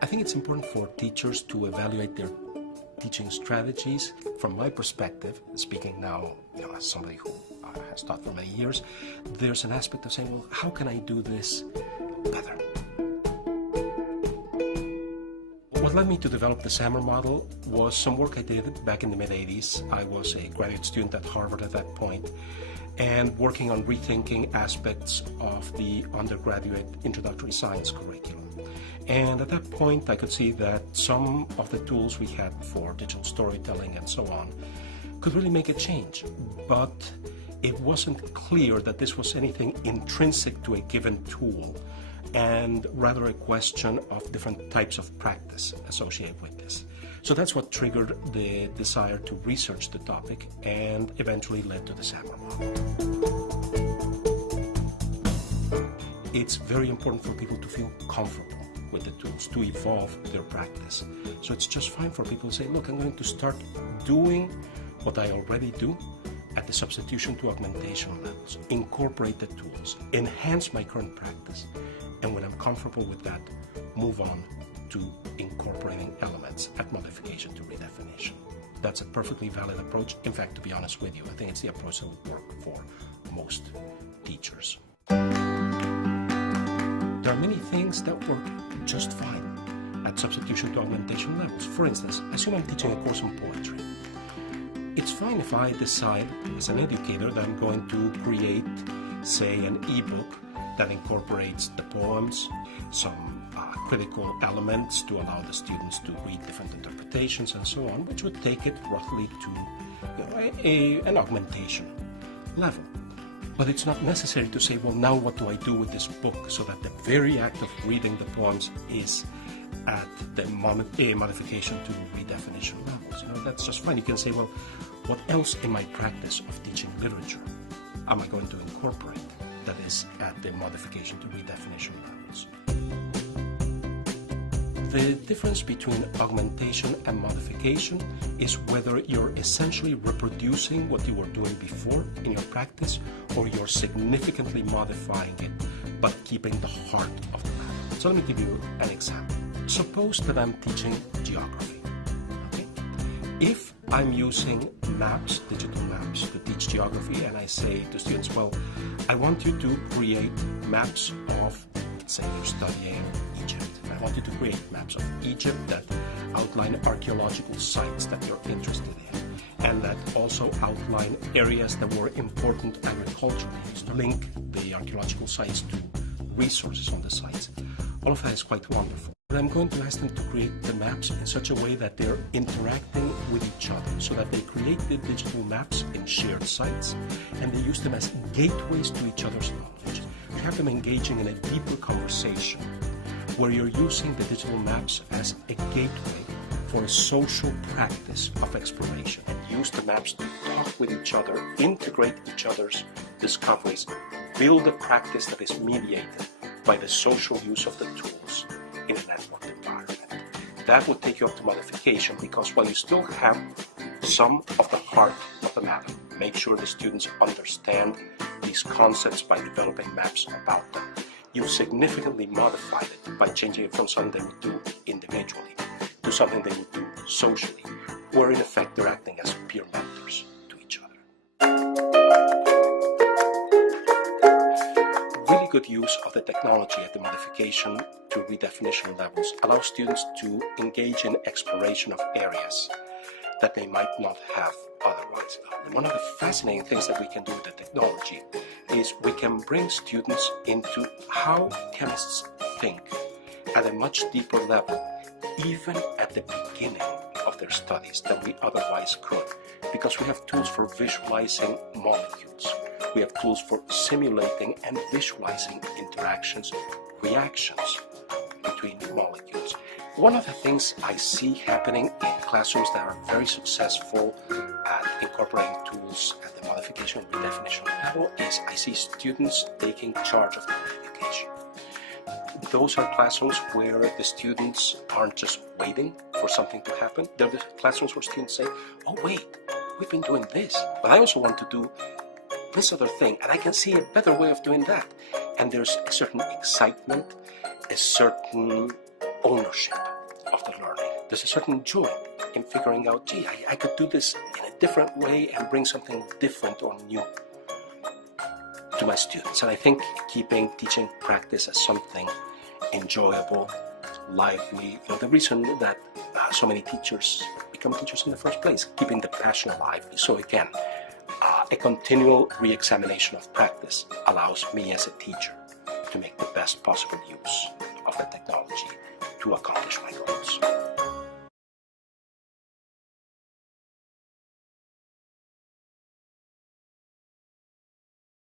I think it's important for teachers to evaluate their teaching strategies. From my perspective, speaking now, as somebody who has taught for many years, there's an aspect of saying, well, how can I do this better? What led me to develop the SAMR model was some work I did back in the mid-80s. I was a graduate student at Harvard at that point, and working on rethinking aspects of the undergraduate introductory science curriculum. And at that point, I could see that some of the tools we had for digital storytelling and so on could really make a change. But it wasn't clear that this was anything intrinsic to a given tool, and rather a question of different types of practice associated with this. So that's what triggered the desire to research the topic and eventually led to the SAMR model. It's very important for people to feel comfortable with the tools, to evolve their practice. So it's just fine for people to say, look, I'm going to start doing what I already do at the substitution to augmentation levels, incorporate the tools, enhance my current practice, and when I'm comfortable with that, move on to incorporating elements at modification to redefinition. That's a perfectly valid approach. In fact, to be honest with you, I think it's the approach that would work for most teachers. There are many things that work just fine at substitution to augmentation levels. For instance, assume I'm teaching a course on poetry. It's fine if I decide as an educator that I'm going to create, say, an ebook that incorporates the poems, some critical elements to allow the students to read different interpretations and so on, which would take it roughly to an augmentation level. But it's not necessary to say, well, now what do I do with this book, so that the very act of reading the poems is at the modification to redefinition levels. That's just fine. You can say, well, what else in my practice of teaching literature am I going to incorporate that is at the modification to redefinition levels? The difference between augmentation and modification is whether you're essentially reproducing what you were doing before in your practice, or you're significantly modifying it but keeping the heart of the matter. So let me give you an example. Suppose that I'm teaching geography. Okay? If I'm using maps, digital maps, to teach geography, and I say to students, well, I want you to create maps of, let's say you're studying Egypt. I want you to create maps of Egypt that outline archaeological sites that you're interested in, and that also outline areas that were important agriculturally, to link the archaeological sites to resources on the sites. All of that is quite wonderful. But I'm going to ask them to create the maps in such a way that they're interacting with each other, so that they create the digital maps in shared sites, and they use them as gateways to each other's knowledge. You have them engaging in a deeper conversation, where you're using the digital maps as a gateway for a social practice of exploration, and use the maps to talk with each other, integrate each other's discoveries, build a practice that is mediated by the social use of the tools in a networked environment. That would take you up to modification, because while you still have some of the heart of the matter, make sure the students understand these concepts by developing maps about them. You've significantly modified it by changing it from something they would do individually to something they would do socially, where in effect they're acting as peer mentors to each other. Really good use of the technology at the modification to redefinition levels allows students to engage in exploration of areas that they might not have otherwise. One of the fascinating things that we can do with the technology is we can bring students into how chemists think at a much deeper level, even at the beginning of their studies, than we otherwise could, because we have tools for visualizing molecules. We have tools for simulating and visualizing interactions, reactions between molecules. One of the things I see happening in classrooms that are very successful at incorporating tools at the modification and redefinition level is I see students taking charge of their education. Those are classrooms where the students aren't just waiting for something to happen. They're the classrooms where students say, oh wait, we've been doing this, but I also want to do this other thing, and I can see a better way of doing that. And there's a certain excitement, a certain ownership there's a certain joy in figuring out, gee, I could do this in a different way and bring something different or new to my students. And I think keeping teaching practice as something enjoyable, lively, the reason that so many teachers become teachers in the first place, keeping the passion lively. So again, a continual re-examination of practice allows me as a teacher to make the best possible use of the technology to accomplish my